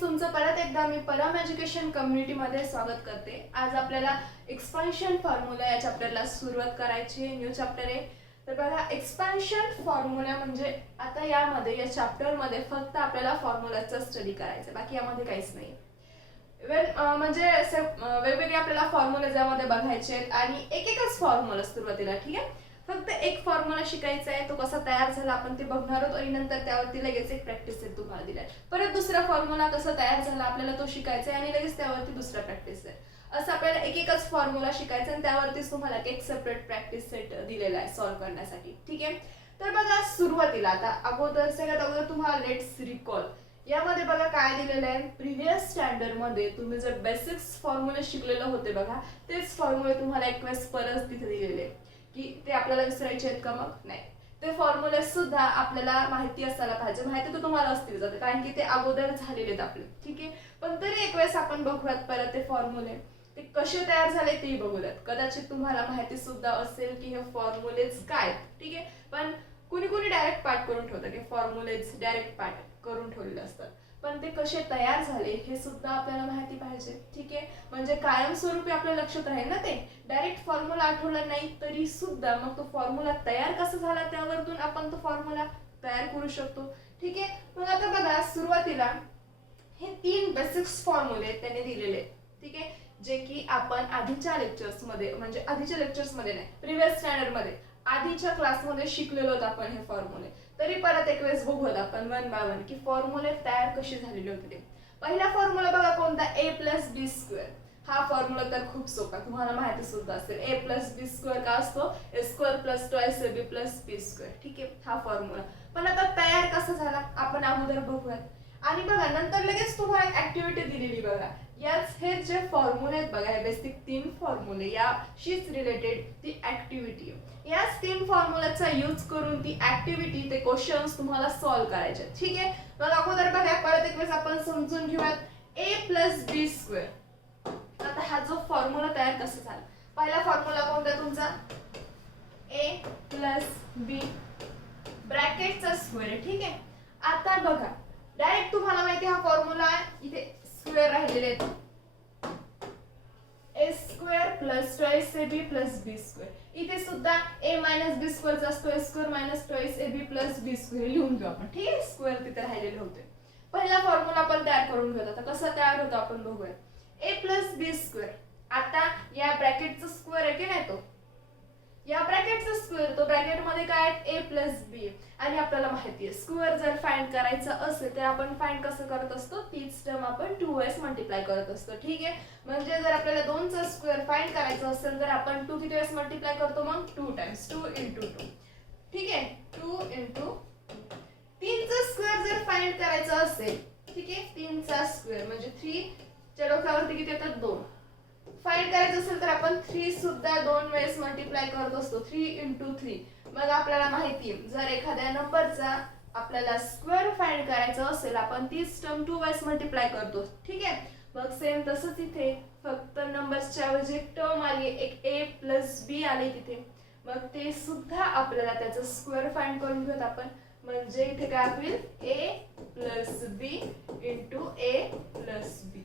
Friends, तुमचं परत एकदा मी परम एज्युकेशन कम्युनिटीमध्ये स्वागत करते। आज आपल्याला एक्सपान्शन फॉर्म्युला या चॅप्टरला सुरुवात करायची आहे, न्यू चॅप्टर आहे। तर बघा, एक्सपान्शन फॉर्म्युला म्हणजे आता यामध्ये या चॅप्टरमध्ये फक्त आपल्याला फॉर्म्युलाचा स्टडी करायचा, बाकी यामध्ये काहीच नाही। म्हणजे वेगवेगळे आपल्याला फॉर्म्युले यामध्ये बघायचे आहेत आणि एकच फॉर्म्युला सुरुवातीला, ठीक आहे। फक्त एक फॉर्म्युला शिकायचा आहे, तो कसा तयार झाला आपण ते बघणार आहोत आणि नंतर त्यावरती लगेच एक प्रॅक्टिस सेट तुम्हाला दिलाय। परत दुसरा फॉर्म्युला कसा तयार झाला आपल्याला तो शिकायचा आहे आणि लगेच त्यावरती दुसरा प्रॅक्टिस सेट, असं आपल्याला एकच फॉर्म्युला शिकायचा आणि त्यावरतीच तुम्हाला एक सेपरेट प्रॅक्टिस सेट दिलेला आहे सॉल्व्ह करण्यासाठी, ठीक आहे। तर बघा, सुरुवातीला आता सगळ्यात अगोदर तुम्हाला लेट्स रिकॉल यामध्ये बघा काय दिलेलं आहे। प्रिव्हियस स्टँडर्ड मध्ये तुम्ही जे बेसिक्स फॉर्म्युले शिकलेले होते बघा, तेच फॉर्म्युले तुम्हाला एक वेळेस परत तिथे दिलेले की ते आपल्याला विसरायचे आहेत का? मग नाही, ते फॉर्म्युले सुद्धा आपल्याला माहिती असायला पाहिजे। माहिती तर तुम्हाला असतील जाते, कारण की ते अगोदर झालेले आहेत आपले, ठीक आहे। पण तरी एक वेळेस आपण बघूयात परत ते फॉर्म्युले ते कसे तयार झाले ते बघूयात। कदाचित तुम्हाला माहिती सुद्धा असेल की हे फॉर्म्युलेज काय, ठीक आहे। पण कुणी कुणी डायरेक्ट पाठ करून ठेवतात, की फॉर्म्युलेज डायरेक्ट पाठ करून ठेवलेले असतात, पण ते कसे तयार झाले हे सुद्धा आपल्याला माहिती पाहिजे, ठीक आहे। म्हणजे कायमस्वरूपी आपल्या लक्षात राहील ना ते। डायरेक्ट फॉर्म्युला आठवला नाही तरी सुद्धा मग तो फॉर्म्युला तयार कसा झाला त्यावरून आपण तो फॉर्म्युला तयार करू शकतो, ठीक आहे। मग आता बघा, सुरुवातीला हे 3 बेसिक्स फॉर्म्युले त्यांनी दिलेले, ठीक आहे, जे की आपण आधीच्या लेक्चर्स मध्ये, म्हणजे आधीच्या लेक्चर्स मध्ये नाही, प्रिव्हियस स्टँडर्ड मध्ये आधीच्या क्लासमध्ये शिकलेलो आहोत आपण हे फॉर्म्युले। तरी परत एक वेळेस बघूयात आपण वन बाय वन की फॉर्म्युले तयार कसे झालेले होते ते। पहिला फॉर्म्युला बघा कोणता, a+b²। हा फॉर्म्युला तर खूप सोपा, तुम्हाला माहिती सुद्धा असेल। a+b² का असतो? a² + 2ab + b², ठीक आहे, हा फॉर्म्युला। पण आता तयार कसा झाला आपण अगोदर बघूयात। आणि बघा, नंतर लगेच तुम्हाला एक ऍक्टिव्हिटी दिलेली बघा। याच हे जे फॉर्म्युले आहेत बघा, हे बेसिक 3 फॉर्म्युले याशीच रिलेटेड ती ऍक्टिव्हिटी आहे। याच 3 फॉर्म्युलाचा यूज करून ती ऍक्टिव्हिटी, ते क्वेश्चन्स तुम्हाला सॉल्व्ह करायचे, ठीक आहे। मग अगोदर बघा, परत एक वेळेस आपण समजून घेऊयात a+b²। आता हा जो फॉर्म्युला तयार कसा झाला, पहिला फॉर्म्युला कोणता तुमचा, a+b ब्रॅकेटचा स्क्वेअर, ठीक आहे। आता बघा, डायरेक्ट तुम्हाला माहिती हा फॉर्म्युला इथे स्क्वेअर राहिलेले आहेत, a² + 2ab + b²। इथे सुद्धा a - b² असतो, a² - 2ab + b² लिहून घेऊ आपण, ठीक आहे। स्क्वेअर तिथे राहिलेले होते। पहिला फॉर्म्युला आपण तयार करून घेऊ। आता कसा तयार होतो आपण बघूया। a+b², आता या ब्रॅकेटचा स्क्वेअर आहे की नाही, तो या ब्रॅकेटचा स्क्वेअर, तो ब्रॅकेट मध्ये काय आहे, a+b, आणि आपल्याला माहिती आहे स्क्वेअर जर फाइंड करायचा असेल तर आपण फाइंड कसं करत असतो, तीच टर्म आपण 2 वेळेस मल्टिप्लाय करत असतो, ठीक आहे। म्हणजे जर आपल्याला 2 चा स्क्वेअर फाइंड करायचा असेल तर आपण 2 किती वेळेस मल्टिप्लाय करतो, मग 2 टाइम्स, 2 × 2, ठीक आहे। 2 × 3 चा स्क्वेअर जर फाइंड करायचा असेल, ठीक आहे, 3 चा स्क्वेअर म्हणजे 3 च्या डोक्यावरती किती येतात, 2। फाइंड करायचं असेल तर आपण 3 सुद्धा 2 वेळेस मल्टिप्लाय करत असतो, 3 × 3। मग आपल्याला माहिती आहे, जर एखाद्या नंबरचा आपल्याला स्क्वेअर फाइंड करायचा असेल, आपण तीच टर्म 2 वेळेस मल्टिप्लाय करतो, ठीक आहे। मग सेम तसंच इथे फक्त नंबर्सच्या ऐवजी एक टर्म आली, एक a+b आली तिथे, मग ते सुद्धा आपल्याला त्याचं स्क्वेअर फाइंड करून घेऊयात आपण। म्हणजे इथे काय होईल, a+b × a+b।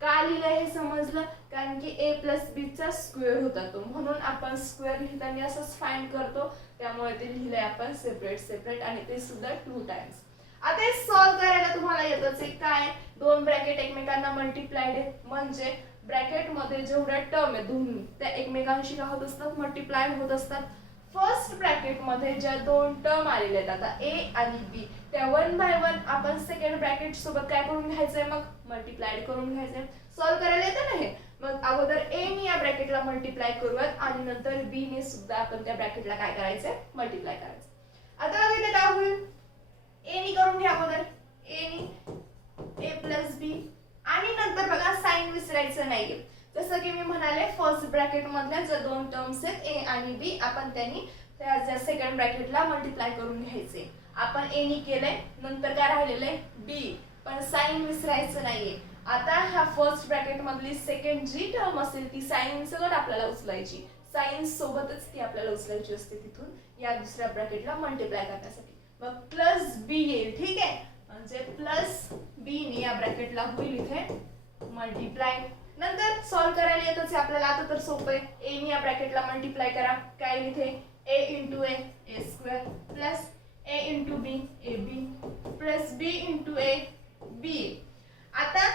का लिहिलं हे समजलं, कारण की a+b चा स्क्वेअर होता तो, म्हणून आपण स्क्वेअर लिहिताना असंच फाइंड करतो, त्यामुळे ते लिहिलंय आपण सेपरेट आणि ते सुद्धा 2 टाइम्स। आता हे सॉल्व्ह करायला तुम्हाला येतच आहे, काय 2 ब्रॅकेट एकमेकांना मल्टिप्लाइड आहेत, म्हणजे ब्रॅकेट मध्ये जेवढ्या टर्म आहेत दोन्ही त्या एकमेकांशी काय होत असतात, मल्टिप्लाय होत असतात। फर्स्ट ब्रॅकेट मध्ये ज्या 2 टर्म आलेल्या आहेत आता a आणि b, त्या 1 बाय 1 आपण सेकंड ब्रॅकेट सोबत काय करून घ्यायचंय, मग मल्टिप्लाइड करून घ्यायचंय। सॉल्व्ह करायला येतं ना हे। मग अगोदर a ने या ब्रॅकेटला मल्टिप्लाय करूयात आणि नंतर b ने सुद्धा आपण त्या ब्रॅकेटला काय करायचंय, मल्टिप्लाय करायचं। आता इथे काय होईल, a ने करून घ्या अगोदर, a ने a+b, आणि नंतर बघा साइन विसरायचं नाहीये। जसं की मी म्हणाले, फर्स्ट ब्रॅकेट मधल्या ज्या 2 टर्म्स आहेत a आणि b, आपण त्यांनी त्या सेकंड ब्रॅकेटला मल्टिप्लाय करून घ्यायचे। आपण a ने केलंय, नंतर काय राहिलेलं आहे, b, पण साइन विसरायचं नाहीये। आता ह्या फर्स्ट ब्रॅकेट मधली सेकंड जी टर्म असेल ती साइन सगळं आपल्याला उचलायची, साइन सोबतच ती आपल्याला उचलायची असते तिथून या दुसऱ्या ब्रॅकेटला मल्टिप्लाय करण्यासाठी। मग +b येईल, ठीक आहे। म्हणजे प्लस बी ने या ब्रॅकेटला होईल इथे मल्टिप्लाय. नंतर सॉल्व करायला येतच आहे आपल्याला, आता तर सोपं आहे. ए ने या ब्रॅकेटला मल्टिप्लाय करा, काय येईल इथे a into A square plus a into B A B plus B into A B. आता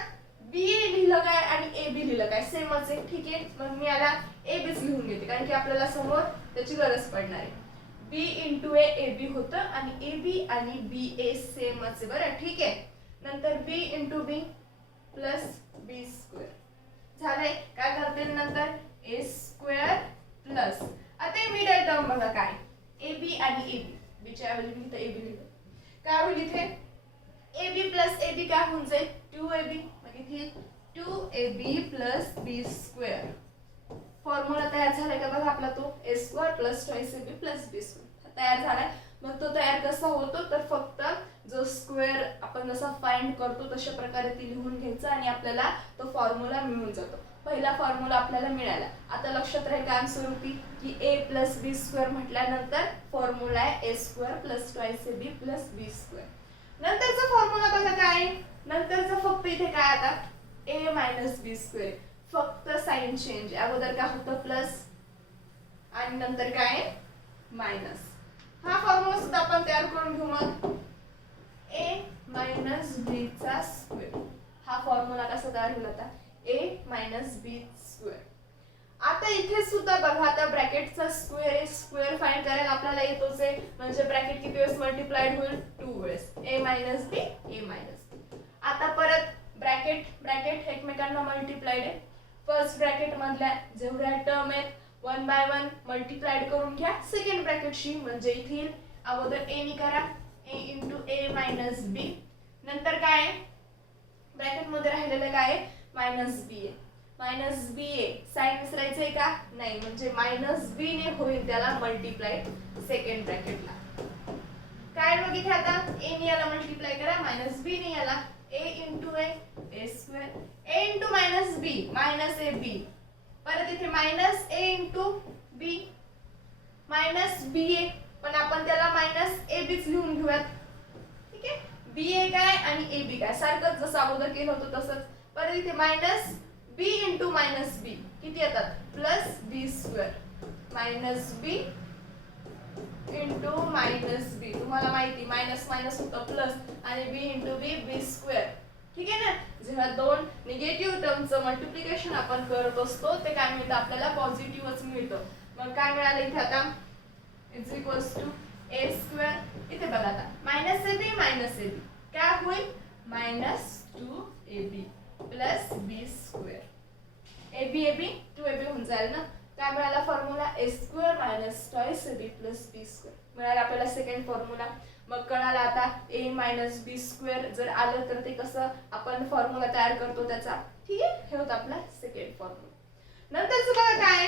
बी ए लिहिलं काय आणि ए बी लिहिलं काय सेमच आहे, ठीक आहे. मग मी याला ए बीच लिहून घेते कारण की आपल्याला समोर त्याची गरज पडणार आहे. बी इंटू ए बी होतं आणि ए बी आणि बी ए सेमच आहे बरं, ठीक आहे. नंतर बी इंटू बी प्लस बी स्क्वेअर झालंय. काय करते नंतर ए स्क्वेअर प्लस आता मिडल टर्म बघा काय ए बी आणि ए बी, बीच्या ऐवजी मी इथं ए बी लिहिलं, काय होईल इथे ए बी प्लस ए बी काय होऊन जाईल 2ab. मग इथे 2ab plus B square. Formula तयार झालाय का बघा आपला, तो ए square plus 2ab plus B square तयार झालाय. मग तो तयार कसा होतो तर फक्त जो स्क्वेअर आपण जसा फाइंड करतो तशा प्रकारे ती लिहून घ्यायचं आणि आपल्याला तो फॉर्म्युला मिळून जातो. पहिला फॉर्म्युला आपल्याला मिळाला. आता लक्षात राहील काय स्वरूपी की ए प्लस बी स्क्वेअर म्हटल्यानंतर फॉर्म्युला आहे ए square plus 2ab plus B square. नंतरचा फॉर्म्युला बघा काय, नंतरचा फक्त इथे काय आता a मायनस बी स्क्वेअर, फक्त साइन चेंज. अगोदर काय होतं प्लस आणि नंतर काय मायनस. हा फॉर्म्युला सुद्धा आपण तयार करून घेऊ. मग a मायनस बी चा स्क्वेअर, हा फॉर्म्युला कसा तयार होईल आता a मायनस बी स्क्वेअर. आता इथे सुद्धा बघा, आता ब्रॅकेटचा स्क्वेअर फाइंड करायला आपल्याला येतोच आहे, म्हणजे ब्रॅकेट किती वेळेस मल्टिप्लाइड होईल 2 वेळेस, a minus B a minus B. आता परत ब्रॅकेट एकमेकांना मल्टिप्लाइड आहे. फर्स्ट ब्रॅकेट मधल्या जेवढ्या टर्म आहेत 1 बाय 1 मल्टिप्लाइड करून घ्या सेकंड ब्रॅकेटशी, म्हणजे इथे अगोदर a नी करा a इंटू a मायनस बी. नंतर काय ब्रॅकेट मध्ये राहिलेलं काय मायनस बी आहे, मायनस बी ए साइन विसरायचंय का नाही, म्हणजे मायनस बी ने होईल त्याला मल्टिप्लाय सेकंड ब्रॅकेटला. काय मग इथे आता ए ने याला मल्टिप्लाय करा मायनस बी ने याला a into A square a into minus B minus A B, परत इथे minus A into B minus B A, पण आपण त्याला मायनस ए बीच लिहून घेऊयात, ठीक आहे. बी ए काय आणि ए बी काय सारखंच जसं अगोदर केलं होतं तसंच. परत इथे मायनस बी इंटू मायनस बी किती येतात प्लस बी स्क्वेअर मायनस बी इंटू मायनस बी. तुम्हाला माहिती मायनस मायनस होतं प्लस आणि बी इंटू बी बी स्क्वेअर, ठीक आहे ना. जेव्हा दोन निगेटिव्ह टर्मचं मल्टिप्लिकेशन आपण करत असतो ते काय मिळतं आपल्याला पॉझिटिव्हच मिळतं. मग काय मिळालं इथे आता is equals to A square. इथे बघा आता मायनस ए बी काय होईल minus 2ab plus B square. A B 2ab होऊन जाईल ना. काय मिळाला formula A square minus 2ab plus B square मिळाला आपल्याला सेकंड फॉर्म्युला. मग कळाला आता ए मायनस बी स्क्वेअर जर आलं तर ते कसं आपण फॉर्म्युला तयार करतो त्याचा, ठीक आहे. हे होतं आपला सेकंड फॉर्म्युला. नंतरचं बघा काय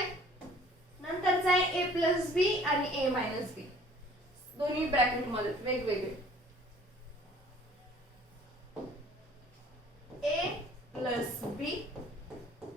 नंतरचा आहे ए प्लस बी आणि ए मायनस बी, दोन्ही ब्रॅकेट मध्ये वेगवेगळे. A plus B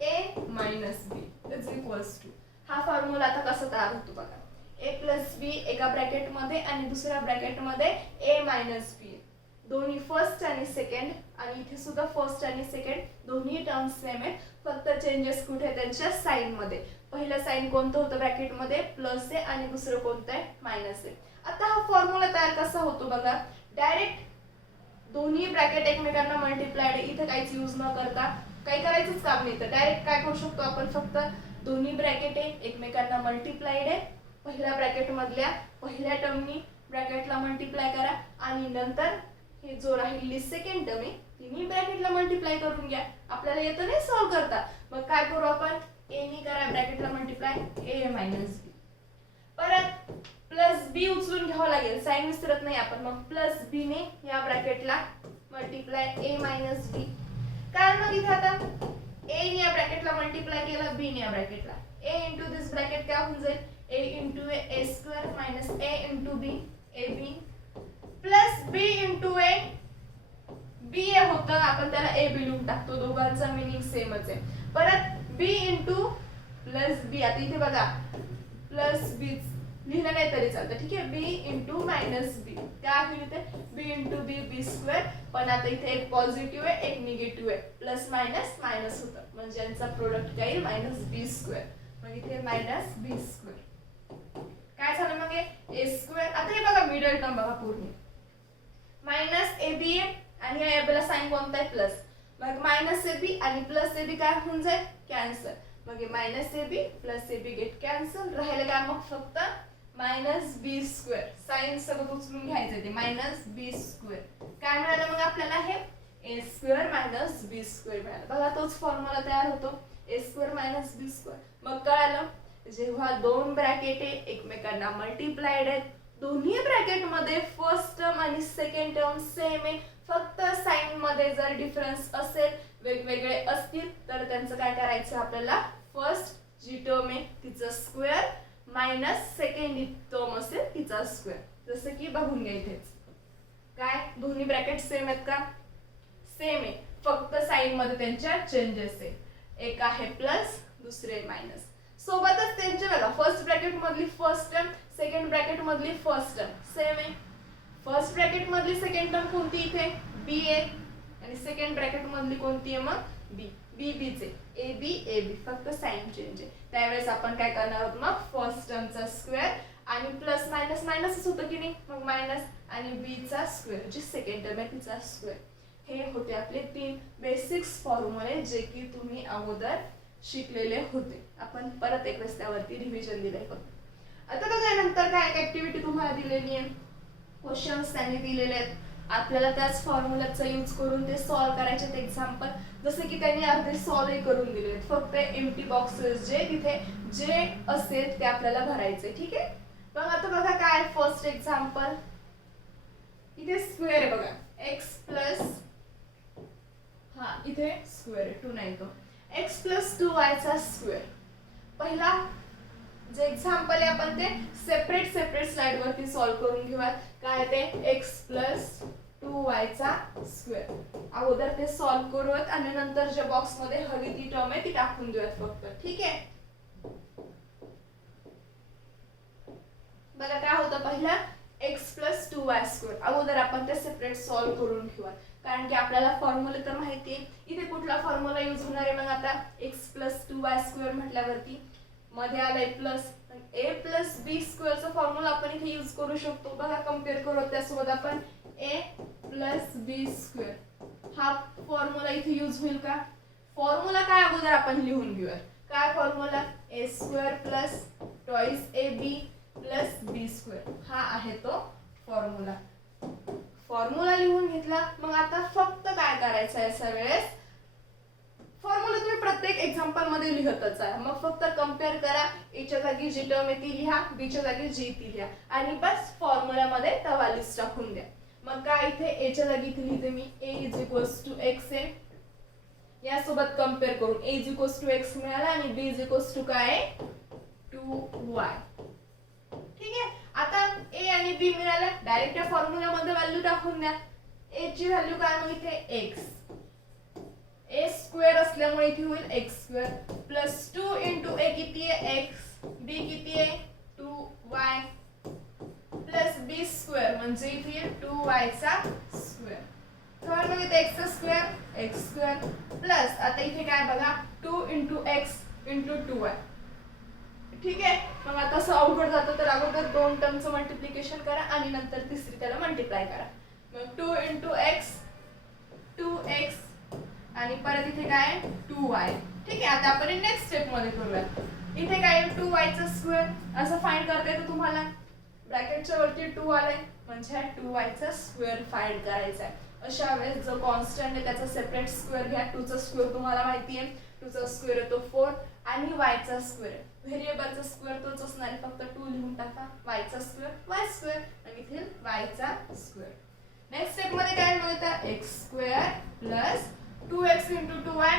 A minus B is equals to. हा फॉर्म्युला आता कसा तयार होतो बघा. ए प्लस बी एका ब्रॅकेट मध्ये आणि दुसऱ्या ब्रॅकेट मध्ये ए मायनस बी, दोन्ही फर्स्ट आणि सेकंड, आणि इथे सुद्धा फर्स्ट आणि सेकंड दोन्ही टर्म्स सेम आहेत, फक्त चेंजेस कुठे त्यांच्या साइन मध्ये. पहिलं साइन कोणतं होतं ब्रॅकेट मध्ये प्लस आहे आणि दुसरं कोणतं आहे मायनस आहे. आता हा फॉर्म्युला तयार कसा होतो बघा, डायरेक्ट दोन्ही ब्रॅकेट एकमेकांना मल्टिप्लाइड, इथे काहीच यूज न करता काही करायचंच काम नाही, तर डायरेक्ट काय करू शकतो आपण फक्त दोन्ही ब्रॅकेट आहे एकमेकांना मल्टिप्लाइड आहे, पहिल्या ब्रॅकेट मधल्या पहिल्या टर्मनी ब्रॅकेटला मल्टिप्लाय करा आणि नंतर हे जो राहिलेली सेकंड टर्म आहे तिन्ही ब्रॅकेटला मल्टिप्लाय करून घ्या. आपल्याला येतं नाही सॉल्व करता. मग काय करू आपण ए नी करा ब्रॅकेटला मल्टिप्लाय ए मायनस बी, परत प्लस बी उचलून घ्यावं लागेल साइन विसरत नाही आपण. मग प्लस बी ने या ब्रॅकेटला मल्टिप्लाय ए मायनस बी. कारण मग इथे आता ए ने या ब्रॅकेटला मल्टिप्लाय केलं बी ने या ब्रॅकेटला, ए इंटू दिस ब्रॅकेट काय होऊन जाईल A into A square minus A into B A B plus B into A B A होतं, आपण त्याला ए बी लिहून टाकतो, दोघांचा मीनिंग सेमच आहे. परत बी इंटू प्लस बी, आता इथे बघा प्लस बी लिहिलं नाही तरी चालतं, ठीक आहे. बी इंटू मायनस बी, काय होईल इथे बी इंटू बी बी स्क्वेअर, पण आता इथे एक पॉझिटिव्ह आहे एक निगेटिव्ह आहे, प्लस मायनस मायनस होतं म्हणजे यांचा प्रोडक्ट काय येईल मायनस बी स्क्वेअर, मग इथे मायनस बी स्क्वेअर. काय झालं मग ए स्क्वेअर. आता हे बघा मिडल टर्म बघा पूर्ण मायनस ए बी आहे आणि या एबला साइन कोणता आहे प्लस, मग मायनस ए बी आणि प्लस ए बी काय होऊन जाईल कॅन्सल, मग minus A B plus A B get cancel, राहिलं काय मग फक्त मायनस बी स्क्वेअर. साइन सगळं उचलून घ्यायचं ते मायनस बी स्क्वेअर. काय मिळालं मग आपल्याला हे ए स्क्वेअर मायनस बी स्क्वेअर मिळालं. बघा तोच फॉर्म्युला तयार होतो ए स्क्वेअर मायनस बी स्क्वेअर. मग कळालं जेव्हा दोन ब्रॅकेट एकमेकांना मल्टिप्लाइड आहेत, दोन्ही ब्रॅकेट मध्ये फर्स्ट टर्म आणि सेकंड टर्म सेम आहे, फक्त साइन मध्ये जर डिफरन्स असेल वेगवेगळे असतील तर त्यांचं काय करायचं आपल्याला फर्स्ट जी टर्म आहे तिचं स्क्वेअर मायनस सेकंड टर्म असेल तिचा स्क्वेअर. जसं की बघून घ्या इथेच काय दोन्ही ब्रॅकेट सेम आहेत का, सेम आहे, फक्त साइन मध्ये त्यांच्या चेंजेस आहे, एक आहे प्लस दुसरे मायनस. सोबतच त्यांचे बघा फर्स्ट ब्रॅकेट मधली फर्स्ट टर्म सेकंड ब्रॅकेट मधली फर्स्ट टर्म सेम आहे. फर्स्ट ब्रॅकेट मधली सेकंड टर्म कोणती इथे बी आहे आणि सेकंड ब्रॅकेट मधली कोणती आहे मग बी, बी बी चे ए बी फक्त साइन चेंज आहे. त्यावेळेस आपण काय करणार आहोत मग फर्स्ट टर्मचा स्क्वेअर आणि प्लस मायनस मायनसच होतं की नाही, मग मायनस आणि बी चा स्क्वेअर जी सेकंड टर्म आहे तिचा स्क्वेअर. हे होते आपले 3 बेसिक्स फॉर्म्युले जे की तुम्ही अगोदर शिकलेले होते. आपण परत एक वेळेस त्यावरती रिव्हिजन दिलंय फक्त. आता बघा नंतर काय ऍक्टिव्हिटी तुम्हाला दिलेली आहे, क्वेश्चन्स त्यांनी दिलेले आहेत, आपल्याला त्याच फॉर्म्युलाचा यूज करून ते सॉल्व्ह करायचे आहेत. एक्झाम्पल जसे की त्यांनी अर्धे सॉल्व्ह करून दिले आहेत, फक्त एम्प्टी बॉक्सेस जे तिथे जे असेल ते आपल्याला भरायचे, ठीक आहे. मग आता बघा काय फर्स्ट एक्झाम्पल, इथे स्क्वेअर आहे बघा एक्स प्लस हा इथे स्क्वेअर आहे 2 नाही तो एक्स प्लस 2y चा स्क्वेअर. पहिला जे एक्झाम्पल आहे आपण ते सेपरेट स्लाइड वरती सॉल्व्ह करून घेऊया. काय ते एक्स प्लस 2y चा स्क्वेअर अगोदर ते सॉल्व्ह करूयात आणि नंतर जे बॉक्स मध्ये हवी ती टर्म आहे ती टाकून देऊयात फक्त, ठीक आहे. बघा काय होतं पहिला एक्स प्लस 2y स्क्वेअर अगोदर आपण ते सेपरेट सॉल्व्ह करून घेऊयात कारण की आपल्याला फॉर्म्युला तर माहिती आहे. इथे कुठला फॉर्म्युला यूज होणार आहे मग आता एक्स प्लस 2y स्क्वेअर म्हटल्यावरती मध्ये आलाय प्लस ए प्लस बी स्क्वेअरचा फॉर्म्युला आपण इथे यूज करू शकतो. बघा कम्पेअर करू त्यासोबत आपण ए प्लस बी स्क्वेअर हा फॉर्म्युला इथे यूज होईल का. फॉर्म्युला काय अगोदर आपण लिहून घेऊया. काय formula A square plus twice A B plus B square हा आहे तो फॉर्म्युला. फॉर्म्युला लिहून घेतला. मग आता फक्त काय करायचं आहे अशा वेळेस फॉर्म्युला तुम्ही प्रत्येक एक्झाम्पल मध्ये लिहतच आहे. मग फक्त कंपेअर करा, ए च्या जागी जी टर्म आहे ती लिहा, बी च्या जागी जी ती लिहा आणि बस फॉर्म्युला मध्ये त्या व्हॅल्यूज टाकून द्या. मग काय इथे ए च्या जागी इथे लिहिते मी a इज टू एक्स आहे, यासोबत कंपेअर करून a इज टू एक्स मिळाला आणि b इज टू काय 2y, ठीक आहे. आता a आणि b मिळाला, डायरेक्ट या फॉर्म्युला मध्ये व्हॅल्यू टाकून द्या. a ची व्हॅल्यू काय मग इथे x, a स्क्वेअर असल्यामुळे इथे होईल x square plus 2 into a किती आहे x, b किती आहे 2y प्लस b स्क्वेअर म्हणजे इथे 2y चा स्क्वेअर. तर मग इथे x चा स्क्वेअर x स्क्वेअर प्लस आता इथे काय बघा 2 इंटू x इंटू 2y, ठीक आहे. मग आता असं अवघड जातं तर अगोदर दोन टर्मचं मल्टिप्लिकेशन करा आणि नंतर तिसरी त्याला मल्टिप्लाय करा. मग 2 इंटू एक्स 2x आणि परत इथे काय 2y, ठीक आहे. आता आपण नेक्स्ट स्टेप मध्ये करूया. इथे काय 2y चा स्क्वेअर असं फाइंड करता येतं तुम्हाला, ब्रॅकेटच्या वरती 2 आलाय म्हणजे 2y चा स्क्वेअर फाइंड करायचा आहे. अशा वेळेस जो कॉन्स्टंट आहे त्याचा सेपरेट स्क्वेअर घ्या. 2 चा स्क्वेअर तुम्हाला माहिती आहे 2 चा स्क्वेअर येतो 4 आणि y चा स्क्वेअर व्हेरिएबलचा स्क्वेअर तोच असणार आहे, फक्त 2 लिहून टाका. y चा स्क्वेअर y स्क्वेअर आणि इथे y चा स्क्वेअर. नेक्स्ट स्टेप मध्ये काय मिळतं x square plus 2x into 2y,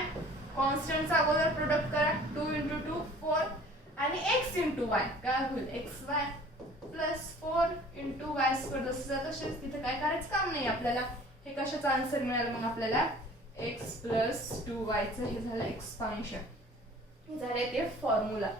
कॉन्स्टंटचा अगोदर प्रोडक्ट करा 2 इंटू 2 4 आणि x इंटू y काय होईल xy plus 4 into y square. जसं तसेच तिथे काय करायचं काम नाही आपल्याला. हे कशाचा आन्सर मिळाला मग आपल्याला x प्लस 2y चं हे झालं एक्सपान्शन, हे झाले ते formula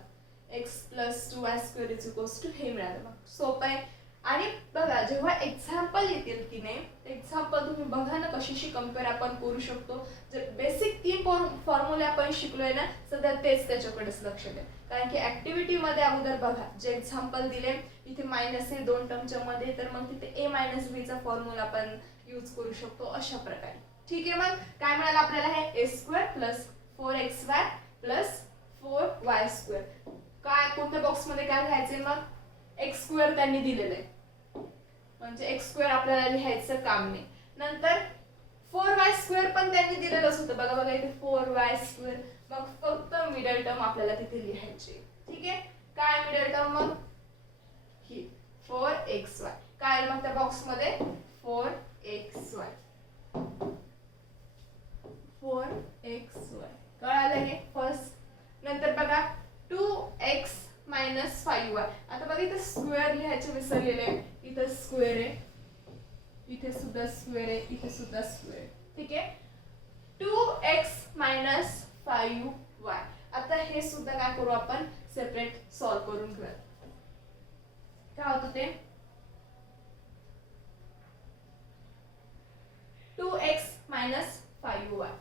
X plus 2y square is equals to हे मिळालं. मग सोपं आहे. आणि बघा जेव्हा एक्झाम्पल येतील की नाही, एक्झाम्पल तुम्ही बघा ना कशीशी कम्पेअर आपण करू शकतो. जर बेसिक 3 फॉर्म्युले आपण शिकलोय ना, सध्या तेच त्याच्याकडेच लक्ष द्या. कारण की ऍक्टिव्हिटीमध्ये अगोदर बघा जे एक्झाम्पल दिले इथे मायनस आहे 2 टर्मच्या मध्ये, तर मग तिथे a मायनस b चा फॉर्म्युला आपण यूज करू शकतो अशा प्रकारे. ठीक आहे. मग काय मिळालं आपल्याला हे a square plus 4xy plus 4y square. काय कोणत्या बॉक्समध्ये काय लिहायचंय मग एक्स स्क्वेअर त्यांनी दिलेलं आहे म्हणजे एक्स स्क्वेअर आपल्याला लिहायचं काम नाही. नंतर 4y स्क्वेअर पण त्यांनी दिलेलंच होतं. बघा बघा इथे 4y स्क्वेअर. मग फक्त मिडल टर्म आपल्याला तिथे लिहायची. ठीक आहे. काय मिडल टर्म मग ही 4xy. काय मग त्या बॉक्स मध्ये 4xy 4xy कळालं हे फर्स्ट. नंतर बघा 2x मायनस 5y. आता बघा इथे स्क्वेअर लिहायचे विसरलेले आहे. इथे स्क्वेअर आहे, इथे सुद्धा स्क्वेअर आहे, इथे सुद्धा स्क्वेअर आहे. ठीक आहे. 2x minus 5y. आता हे सुद्धा काय करू आपण सेपरेट सॉल्व करून घेऊया. काय होतं ते 2x minus 5y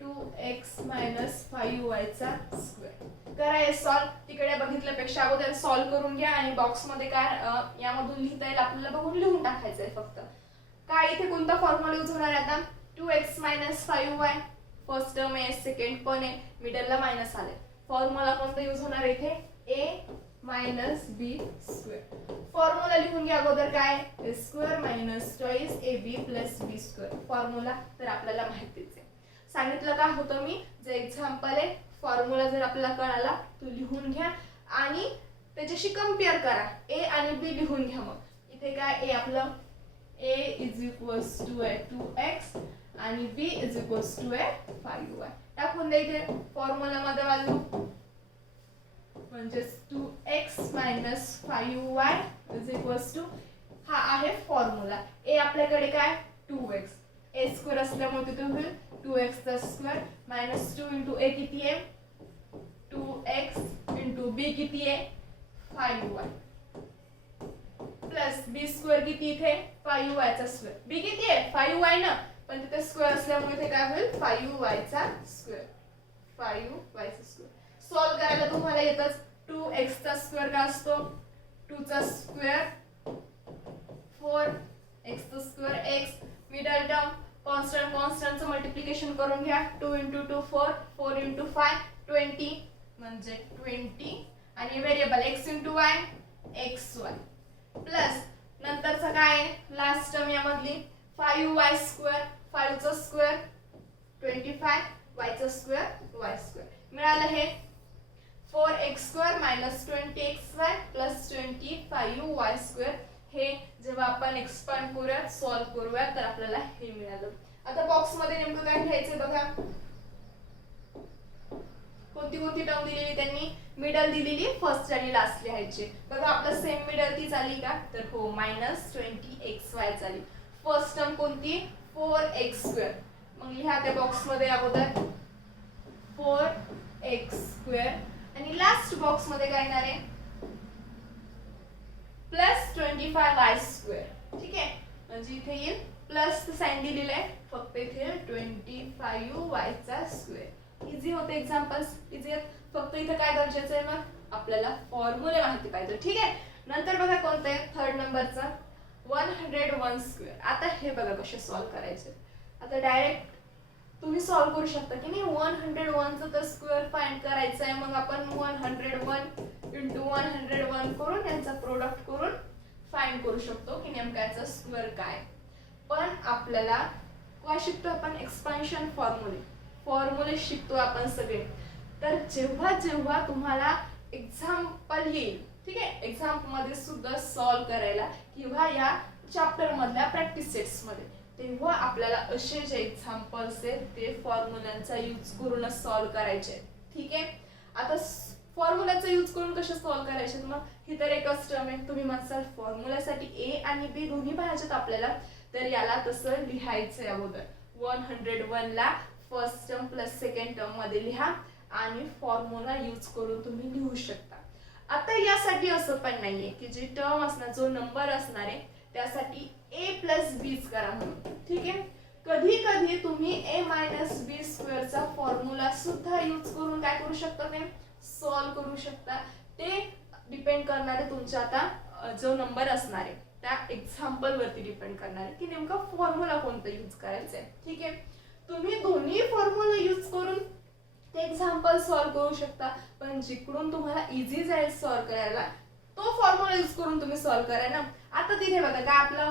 2x minus 5y चा स्क्वेअर. करा हे सॉल्व. तिकडे बघितल्यापेक्षा अगोदर सॉल्व करून घ्या आणि बॉक्स मध्ये काय यामधून लिहिता येईल आपल्याला बघून लिहून टाकायचंय फक्त. काय इथे कोणता फॉर्म्युला यूज होणार आहे आता 2x minus 5y. First term आहे, सेकंड पण आहे, मिडलला मायनस आले. फॉर्म्युला कोणता यूज होणार आहे इथे a minus b square. Formula लिहून घ्या अगोदर काय a square minus twice ab plus b square. Formula तर आपल्याला माहितीच आहे. सांगितलं का होतं मी जे एक्झाम्पल आहे फॉर्म्युला जर आपल्याला कळाला तो लिहून घ्या आणि त्याच्याशी कंपेअर करा. a आणि b लिहून घ्या. मग इथे काय a आपलं a is equals to 2x आणि b is equals to 5y. टाकून द्या इथे फॉर्म्युला मध्ये व्हॅल्यू म्हणजे 2x minus 5y is equals to हा आहे फॉर्म्युला. a आपल्याकडे काय 2x a स्क्वेअर असल्यामुळे तिथे होईल 2x चा स्क्वेअर मायनस 2 इंटू a किती आहे 2x इंटू b किती आहे 5y प्लस b स्क्वेअर किती इथे 5y चा स्क्वेअर. b किती आहे 5y ना, पण तिथे स्क्वेअर असल्यामुळे इथे काय होईल 5y चा स्क्वेअर 5y चा स्क्वेअर. सॉल्व करायला तुम्हाला येतच 2x चा स्क्वेअर काय असतो 2 चा स्क्वेअर 4x चा स्क्वेअर x. मिडल टर्म कॉन्स्टंटचं मल्टिप्लिकेशन करून घ्या 2 इंटू 2 4 4 इंटू 5 20 म्हणजे 20 आणि variable x into y xy plus नंतरचा काय लास्ट टर्म यामधली 5y स्क्वेअर 5 चा स्क्वेअर 25 y चा स्क्वेअर y स्क्वेअर. मिळालं हे 4x square minus 20xy plus 25y square. हे जेव्हा आपण एक्सपांड करूयात सॉल्व करूयात तर आपल्याला हे मिळालं. आता बॉक्स मध्ये नेमकं काय लिहायचं बघा. कोणती कोणती टर्म दिलेली त्यांनी मिडल दिलेली फर्स्ट आणि लास्ट लिहायचे. बघा आपलं सेम मिडल ती झाली का तर हो मायनस 20xy झाली. फर्स्ट टर्म कोणती 4x स्क्वेअर. मग लिहा त्या बॉक्स मध्ये अगोदर 4x स्क्वेअर आणि लास्ट बॉक्स मध्ये काय येणार आहे प्लस 25y स्क्वेअर. ठीक आहे. म्हणजे इथे येईल प्लस साइन दिलेलं आहे फक्त इथे 25y चा स्क्वेअर. इझी होते एक्झाम्पल्स इझी आहेत. फक्त इथे काय गरजेचं आहे मग आपल्याला फॉर्म्युले माहिती पाहिजे. ठीक आहे. नंतर बघा कोणतं आहे थर्ड नंबरचा 101 स्क्वेअर. आता हे बघा कसे सॉल्व करायचे. आता डायरेक्ट तुम्ही सॉल्व करू शकता की नाही 101 चा तर स्क्वेअर फाइंड करायचा आहे. मग आपण 101 इंटू 101 करून यांचा प्रोडक्ट करून फाइंड करू शकतो की नेमका याचा स्क्वेअर काय. पण आपल्याला काय शिकतो आपण एक्सपान्शन फॉर्म्युले शिकतो आपण सगळे. तर जेव्हा जेव्हा तुम्हाला एक्झाम्पल येईल ठीक आहे एक्झाम मध्ये सुद्धा सॉल्व करायला किंवा या चॅप्टर मधल्या प्रॅक्टिस सेट्स मध्ये तेव्हा आपल्याला असे जे एक्झाम्पल्स आहेत ते फॉर्म्युलांचा यूज करूनच सॉल्व करायचे. ठीक आहे. आता फॉर्म्युलाचा यूज करून कसे सॉल्व करायचे मग ही तर एकच टर्म आहे. तुम्ही म्हणसाल फॉर्म्युलासाठी a आणि b दोन्ही पाहिजेत आपल्याला तर याला तसं लिहायचंय अगोदर 101 ला first term plus second term मध्ये लिहा आणि फॉर्म्युला यूज करून तुम्ही लिहू शकता. आता यासाठी असं पण नाहीये की जी टर्म असणार, जो नंबर असणार आहे त्यासाठी a प्लस बीच करा म्हणून. ठीक आहे, कधी कधी तुम्ही a मायनस बी स्क्वेअरचा फॉर्म्युला सुद्धा यूज करून काय करू शकता, ते सॉल्व्ह करू शकता. ते डिपेंड करणार आहे तुमच्या आता जो नंबर असणार आहे त्या एक्झाम्पल वरती डिपेंड करणार आहे की नेमका फॉर्म्युला कोणता यूज करायचा आहे. ठीक आहे, तुम्ही दोन्ही फॉर्म्युला यूज करून ते एक्झाम्पल सॉल्व्ह करू शकता, पण जिकडून तुम्हाला इझी जाईल सॉल्व्ह करायला तो फॉर्म्युला यूज करून तुम्ही सॉल्व्ह करा ना. आता तिथे बघा काय आपला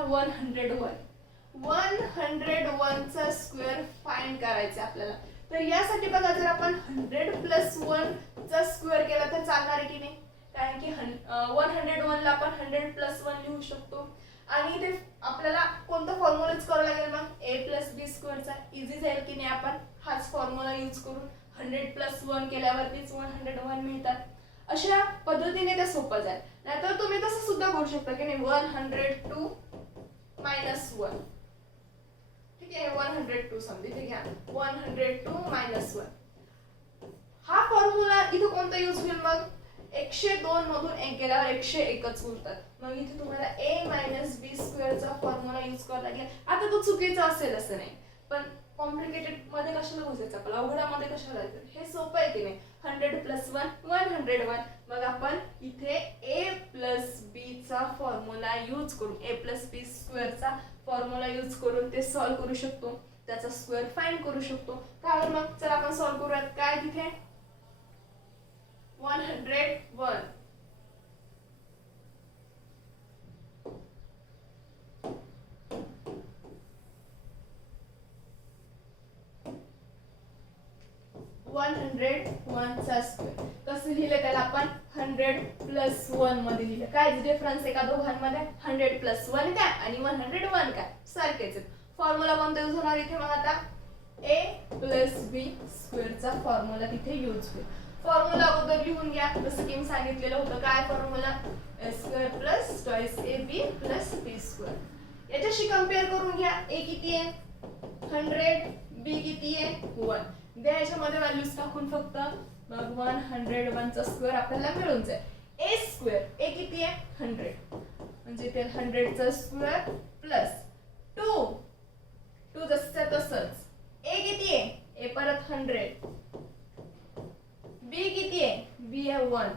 101 चा स्क्वेअर फाइंड करायचा आपल्याला. तर यासाठी बघा जर आपण 100 प्लस 1 चा स्क्वेअर केला तर चालणार आहे की नाही, कारण की 101 ला आपण 100 प्लस 1 लिहू शकतो. आणि इथे आपल्याला कोणता फॉर्म्युला यूज करावा लागेल मग, a प्लस बी स्क्वेअरचा. इझी जाईल की नाही, आपण हाच फॉर्म्युला यूज करून 100 प्लस 1 केल्यावरतीच 101 मिळतात. अशा पद्धतीने ते सोपं जाईल. नाहीतर तुम्ही तसं सुद्धा करू शकता की नाही, 102 मायनस 1. ठीक आहे, 102 समजा इथे घ्या, 102 मायनस 1. हा फॉर्म्युला इथे कोणता यूज होईल मग, 102 मधून 1 गेल्यावर 101च उरतात. मग इथे तुम्हाला a मायनस बी स्क्वेअरचा फॉर्म्युला यूज करावा लागेल. आता तो चुकीचा असेल असं नाही, पण कॉम्प्लिकेटेड मध्ये कशाला घुसायचं आपल्याला, अवघडामध्ये कशाला जायचं, हे सोपं आहे की नाही. 100 प्लस 1 101. मग आपण इथे a प्लस बी चा फॉर्म्युला यूज करून, a प्लस बी स्क्वेअरचा फॉर्म्युला यूज करून ते सॉल्व्ह करू शकतो, त्याचा स्क्वेअर फाइंड करू शकतो. त्यावर मग चला आपण सॉल्व्ह करूयात. काय तिथे 101 101 चा स्क्वेअर कसं लिहिलं त्याला आपण 100 प्लस 1 मध्ये लिहिलं. काय डिफरन्स आहे का दोघांमध्ये, 100 प्लस 1 काय आणि 101 काय, सारखेच आहेत. फॉर्म्युला कोणता यूज होणार इथे मग आता, a प्लस बी स्क्वेअरचा फॉर्म्युला तिथे यूज होईल. फॉर्म्युला अगोदर लिहून घ्या जसं की मी सांगितलेलं होतं. काय formula, a square plus twice ab plus b square. याच्याशी कंपेअर करून घ्या, a किती आहे 100, b किती आहे 1. द्या याच्यामध्ये व्हॅल्यूज टाकून फक्त, मग 101 चा स्क्वेअर आपल्याला मिळून जाईल. a स्क्वेअर, a किती आहे 100, म्हणजे ते 100 चा स्क्वेअर प्लस 2 जसं तसंच. a किती आहे, a परत 100, b किती आहे, b आहे 1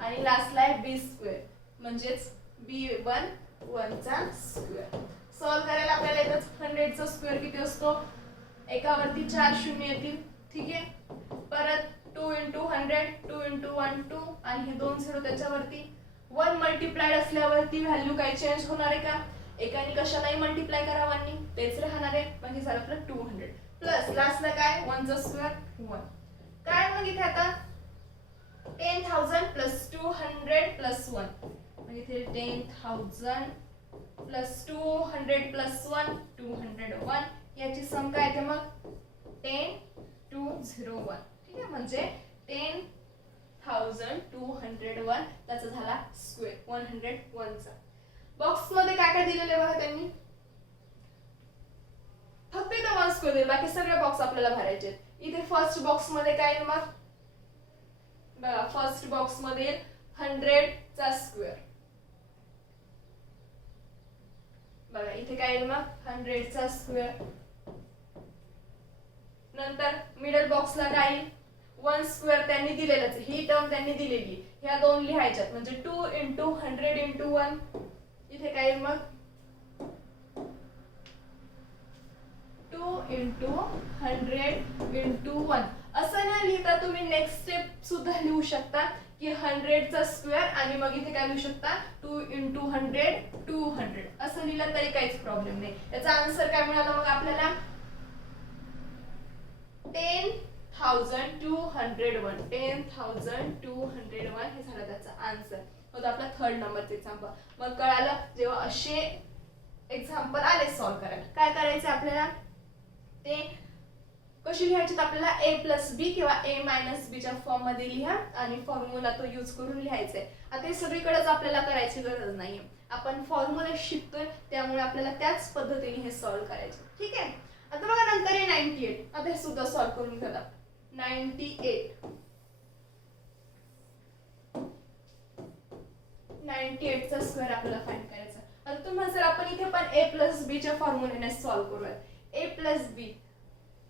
आणि लास्टला आहे b स्क्वेअर, म्हणजेच b1 चा स्क्वेअर. सॉल्व्ह करायला आपल्याला येतच 100 चा स्क्वेअर किती असतो, एकावरती 4 शून्य येतील. ठीक आहे, परत 2 इंटू 100, 2 इंटू 1 2 आणि हे 2 0 त्याच्यावरती 1 मल्टिप्लाइड असल्यावरती व्हॅल्यू काही चेंज होणार आहे का, एकाने कशालाही मल्टिप्लाय करावानी तेच राहणार आहे. म्हणजे झालं आपलं 200 प्लस लास्टला काय 1 चा स्क्वेअर 1. काय मग इथे आता 10,000 प्लस 200 प्लस 1, म्हणजे इथे 10,000 प्लस 200 प्लस 1 201. याची सम काय येते मग 10201. ठीक आहे, म्हणजे 10,201 त्याचा झाला स्क्वेअर 101 चा. बॉक्स मध्ये काय काय दिलेले बघा त्यांनी, फक्त इथं 1 स्क्वेअर दिले, बाकी सगळे बॉक्स आपल्याला भरायचे. इथे फर्स्ट बॉक्स मध्ये काय मग बघा, फर्स्ट बॉक्स मध्ये 100 चा स्क्वेअर. बघा इथे काय येईल मग 100 चा स्क्वेअर. नंतर मिडल बॉक्सला काय येईल 1 स्क्वेअर त्यांनी दिलेलंच, ही टर्म त्यांनी दिलेली, ह्या दोन लिहायच्यात, म्हणजे 2 इंटू 100 इंटू 1. इथे काय येईल मग 2 इंटू 100 इंटू 1. असं न लिहिता तुम्ही नेक्स्ट स्टेप सुद्धा लिहू शकता की 100 चा स्क्वेअर आणि मग इथे काय लिहू शकता 2 इंटू 100 200. असं लिहिलं तरी काहीच प्रॉब्लेम नाही. याचा आन्सर काय मिळाला मग आपल्याला 10,201. 10,201 हे झालं त्याचा आन्सर. होता आपला थर्ड नंबरचा एक्झाम्पल. मग कळालं, जेव्हा असे एक्झाम्पल आले सॉल्व्ह करायला काय करायचं आपल्याला, ते कशी लिहायची आपल्याला a प्लस बी किंवा a मायनस बी च्या फॉर्म मध्ये लिहा आणि फॉर्म्युला तो यूज करून लिहायचंय. आता हे सगळीकडेच आपल्याला करायची गरज नाहीये, आपण फॉर्म्युला शिकतोय त्यामुळे आपल्याला त्याच पद्धतीने हे सॉल्व्ह करायचे. ठीक आहे, आता बघा नंतर हे 98. आता हे सुद्धा सॉल्व्ह करून घेऊया. 98 98 चा स्क्वेअर आपल्याला फाइंड करायचा. आता तुम्ही जर आपण इथे पण a प्लस b च्या फॉर्म्युलेने सॉल्व्ह करूया. a प्लस b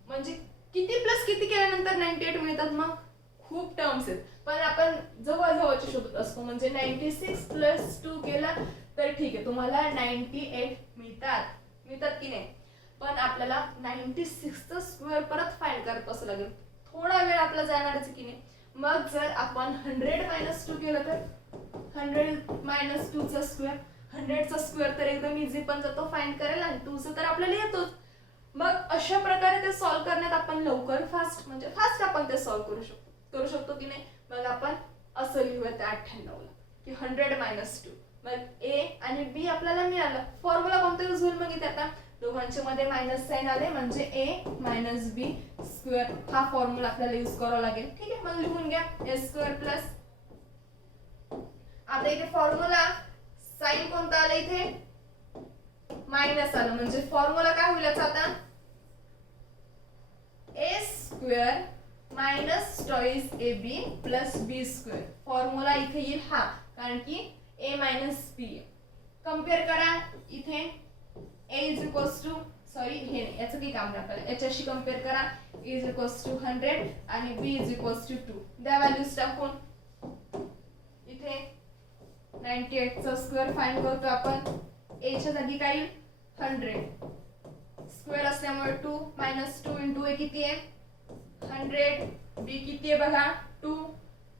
म्हणजे किती प्लस किती केल्यानंतर 98 मिळतात? मग खूप टर्म्स आहेत, पण आपण जवळजवळचे शोधत असतो. म्हणजे 96 प्लस 2 केला तर ठीक आहे, तुम्हाला 98 मिळतात की नाही. पण आपल्याला 96 चा स्क्वेअर परत फाइंड करत असं लागेल, थोडा वेळ आपला जाणारच की नाही. मग जर आपण 100 मायनस 2 केलं तर 100 मायनस 2 चा स्क्वेअर, 100 चा स्क्वेअर तर एकदम इझी पण जातो फाइंड करायला, आणि 2 चा तर आपल्याला येतोच. मग अशा प्रकारे ते सॉल्व्ह करण्यात आपण लवकर फास्ट आपण ते सॉल्व्ह करू शकतो की नाही. मग आपण असं लिहूया त्या 98 ला की 100 मायनस 2. मग a आणि b आपल्याला मिळालं. फॉर्म्युला कोणता यूज होईल मग इथे? आता दोघांच्या मध्ये मायनस साइन आले म्हणजे a मायनस b स्क्वेअर हा फॉर्म्युला आपल्याला यूज करावा लागेल. ठीक आहे, मग लिहून घ्या a स्क्वेअर प्लस. आता इथे फॉर्म्युला साइन कोणता आला? इथे मायनस आलं म्हणजे फॉर्म्युला काय होईल याचा? आता a square minus twice ab plus b square. Formula इथे येईल हा, कारण की a मायनस b. कम्पेअर करा इथे a is equals to, sorry हे नाही, याचं काही काम नाही आपल्याला, याच्याशी कम्पेअर करा. a इज इक्वल्स टू 100 आणि b इज इक्वल्स टू 2. त्या व्हॅल्यूज टाकून इथे 98 चा स्क्वेअर फाइंड करतो आपण. a च्या जागी काय येईल? 100 स्क्वेअर असल्यामुळे 2 मायनस 2 इंटू a किती आहे? 100. b किती आहे बघा? 2.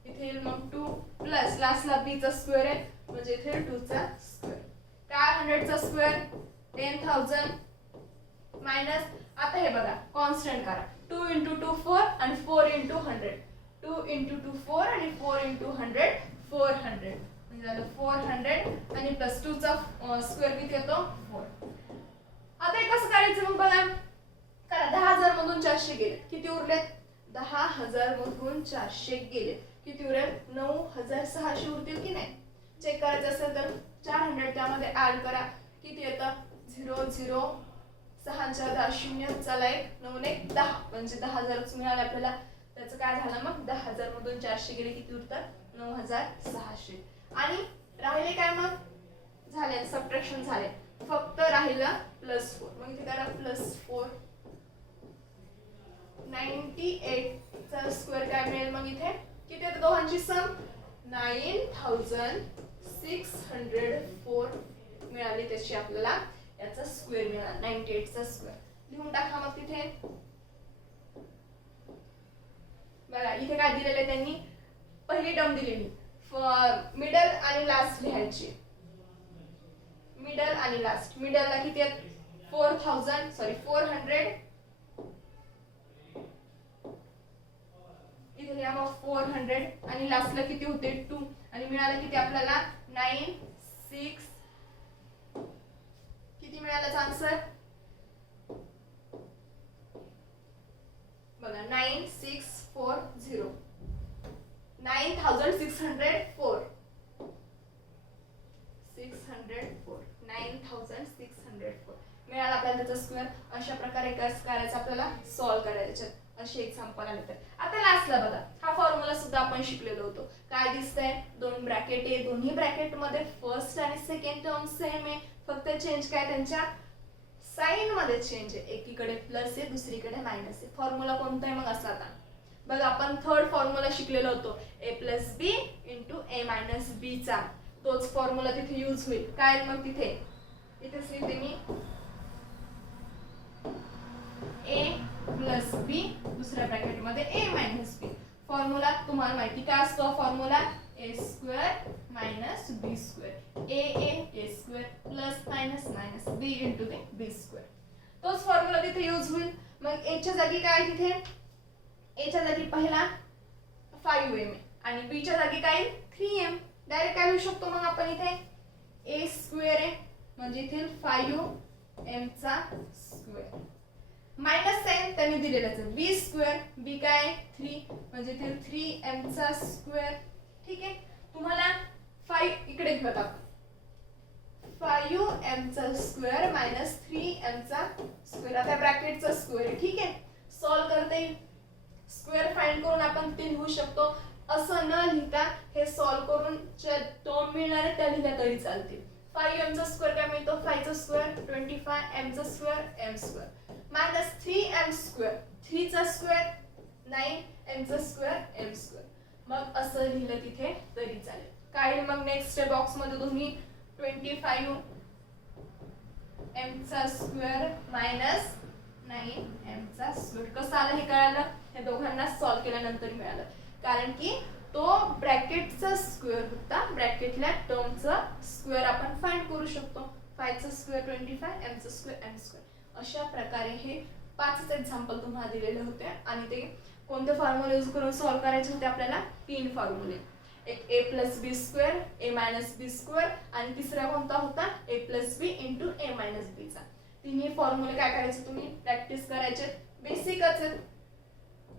इथे येईल मग 2 प्लस लास्टला b चा स्क्वेअर आहे म्हणजे इथे 2 चा स्क्वेअर. काय 100 चा स्क्वेअर? 10,000 मायनस, आता हे बघा कॉन्स्टंट करा. 2 इंटू 2 4 आणि 4 इंटू 100. 2 इंटू 2 4 आणि 4 इंटू 100 400 म्हणजे झालं 400 आणि प्लस 2 चा स्क्वेअर किती येतो? 4. आता हे कसं करायचं मग बघा करा. 10,000 मधून 400 गेले, किती उरलेत? 10,000 मधून 400 गेले, किती उरेल? 9,600 उरतील की नाही. चेक करायचं असेल तर 400 त्यामध्ये ऍड करा, किती येतं? 0 0 6 4 10 0 चला 1 9 1 10 म्हणजे 10,000च मिळाले आपल्याला. त्याचं काय झालं मग? 10,000 मधून 400 गेले, किती उरतात? 9,600. आणि राहिले काय मग? झाले सबट्रॅक्शन झाले, फक्त राहिलं प्लस 4. मग इथे करा प्लस 4. 98 चा स्क्वेअर काय मिळेल मग इथे? किती येतं दोघांची सम? 9,604 मिळाली. त्याची आपल्याला याचा स्क्वेअर मिळाला, 98 चा स्क्वेअर. लिहून टाका मग तिथे. बघा इथे काय दिलेलं त्यांनी? पहिली टर्म दिलेली, मिडल आणि लास्ट लिहायची. मिडल आणि लास्ट. मिडलला किती आहेत? 400 इथे लिहा मग 400 आणि लास्टला किती होते? 2 आणि मिळालं किती आपल्याला? 9 6. किती मिळालं आन्सर? बघा 9640 9604 9604 मिळाला आपल्याला त्याचा स्क्वेअर. अशा प्रकारे करायचं आपल्याला सॉल्व्ह करायचं. अशी एक्झाम्पल आले तर आता लास्टला बघा हा फॉर्म्युला सुद्धा आपण शिकलेलो होतो. काय दिसतंय? 2 ब्रॅकेट आहे, दोन्ही ब्रॅकेट मध्ये फर्स्ट आणि सेकंड टर्म सेम आहे, फक्त चेंज काय त्यांच्या साइन मध्ये चेंज आहे. एकीकडे प्लस आहे दुसरीकडे मायनस आहे. फॉर्म्युला कोणता आहे मग असा? आता बघा आपण थर्ड फॉर्म्युला शिकलेलो होतो a plus B into a minus B चा. तोच फॉर्म्युला तिथे यूज होईल. काय मग तिथे? इथेच लिहिते मी a प्लस बी दुसऱ्या ब्रॅकेट मध्ये a मायनस बी. फॉर्म्युला तुम्हाला माहिती काय असतो? Formula a square minus B square. a square plus minus minus b into B square. तोच फॉर्म्युला तिथे यूज होईल. मग a च्या जागी काय तिथे? a च्या जागी पहिला 5m आणि b च्या जागी काय? 3m. डायरेक्ट काय लिहू शकतो मग आपण इथे? a स्क्वेअर आहे म्हणजे इथे 5m चा स्क्वेअर. मायनस साइन त्यांनी दिलेलाच आहे. b स्क्वेअर, b काय? 3 म्हणजे इथे 3m चा स्क्वेअर. ठीक आहे, तुम्हाला 5 इकडे घेऊयात आपण. 5m चा स्क्वेअर मायनस 3m चा स्क्वेअर. आता ब्रॅकेटचा स्क्वेअर आहे. ठीक आहे, सॉल्व्ह करता येईल. स्क्वेअर फाइंड करून आपण ते लिहू शकतो. असं न लिहिता हे सॉल्व करून ज्या टर्म मिळणार आहे त्या लिहिल्या तरी चालतील. 5m चा स्क्वेअर काय मिळतो? 5 चा स्क्वेअर 25, m चा square m square minus 3m square, 3 चा स्क्वेअर 9, m चा स्क्वेअर m स्क्वेअर. मग असं लिहिलं तिथे तरी चालेल. काय मग नेक्स्ट बॉक्स मध्ये तुम्ही 25 m चा स्क्वेअर मायनस 9m चा स्क्वेअर कसं आलं हे कळालं. हे दोघांना सॉल्व केल्यानंतर मिळालं, कारण की तो ब्रॅकेटचा स्क्वेअर होता. ब्रॅकेटल्या टर्मचा स्क्वेअर आपण फाइंड करू शकतो. 5 चा स्क्वेअर 25, m चा स्क्वेअर m स्क्वेअर. अशा प्रकारे हे 5 एक्झाम्पल तुम्हाला दिलेले होते आणि ते कोणते फॉर्म्युले यूज करून सॉल्व करायचे होते आपल्याला? 3 फॉर्म्युले. एक a plus B square, a minus B square आणि तिसरा कोणता होता? a plus B into a minus B चा. तिन्ही फॉर्म्युले काय करायचे तुम्ही प्रॅक्टिस करायचे. बेसिकच आहेत,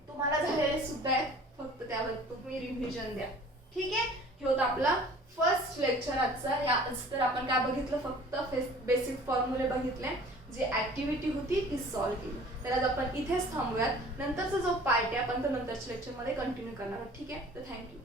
तुम्हाला झालेले सुद्धा आहेत, फक्त त्यावर तुम्ही रिव्हिजन द्या. ठीक आहे. हे होतं आपला फर्स्ट लेक्चर आजचा. या तर आपण काय बघितलं? फक्त बेसिक फॉर्म्युले बघितले. जी ऍक्टिव्हिटी होती ती सॉल्व केली. तर आज आपण इथेच थांबूयात. नंतरचा जो पार्ट आहे आपण तो नंतरच्या लेक्चरमध्ये कंटिन्यू करणार आहोत. ठीक आहे. तर थँक्यू.